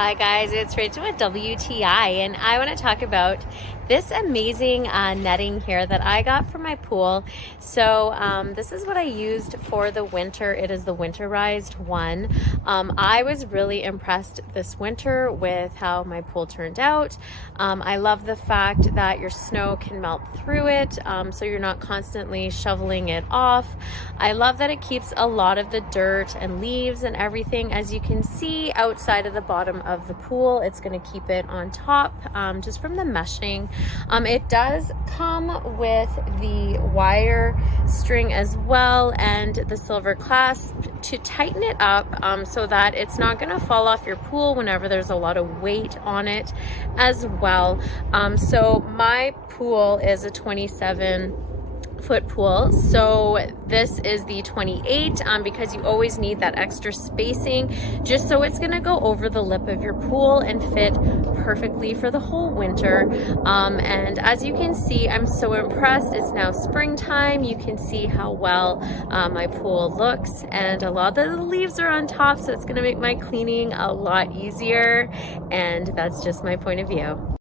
Hi guys, it's Rachel with WTI, and I want to talk about this amazing netting here that I got for my pool. So this is what I used for the winter. It is the winterized one. I was really impressed this winter with how my pool turned out. I love the fact that your snow can melt through it, so you're not constantly shoveling it off. I love that it keeps a lot of the dirt and leaves and everything, as you can see, outside of the bottom of the pool. It's going to keep it on top just from the meshing. It does come with the wire string as well and the silver clasp to tighten it up so that it's not going to fall off your pool whenever there's a lot of weight on it as well. So my pool is a 27-foot pool, so this is the 28 because you always need that extra spacing just so it's going to go over the lip of your pool and fit perfectly for the whole winter. And as you can see, I'm so impressed. It's now springtime. You can see how well my pool looks, and a lot of the leaves are on top, so it's going to make my cleaning a lot easier, and that's just my point of view.